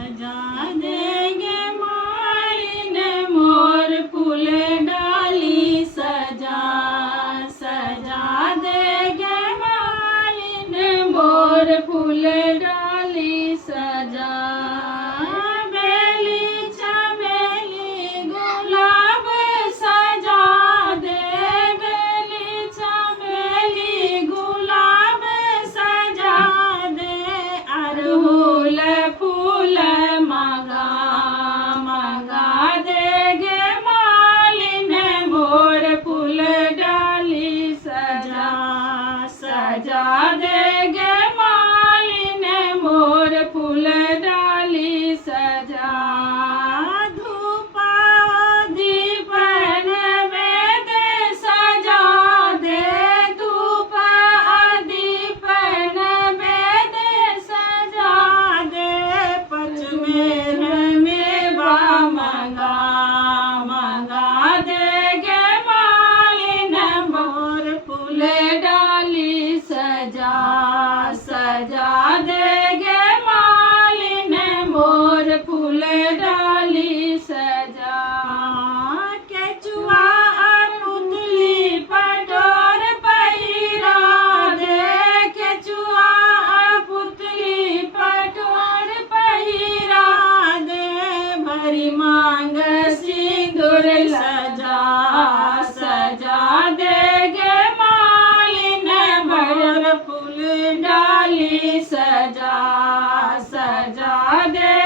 सजा देंगे मालिन मोर फूल डाली सजा देंगे मालिन मोर फूल डाली सजा। बेली चमेली गुलाब सजा दे, बेली चमेली गुलाब सजा दे, अरहुल फूल मंगा देगे मालिन मोर फूल डाली सजा देगे मालिन मोर फूल डाली सजा। धूप दीपन वेद सजा दे, धूप दीपन वेद सजा दे, पचमेर मेवा मंगा देगे मालिन मोर फूल डाली सजा देगे मालिन मोर फूल डाली सजा। केचुआ पुतली पटोर पहिरा दे, केचुआ पुतली पटोर पहिरा दे, भरी मांग सिंदूर सजा देगे मालिन मोर फूल डाली सजा दे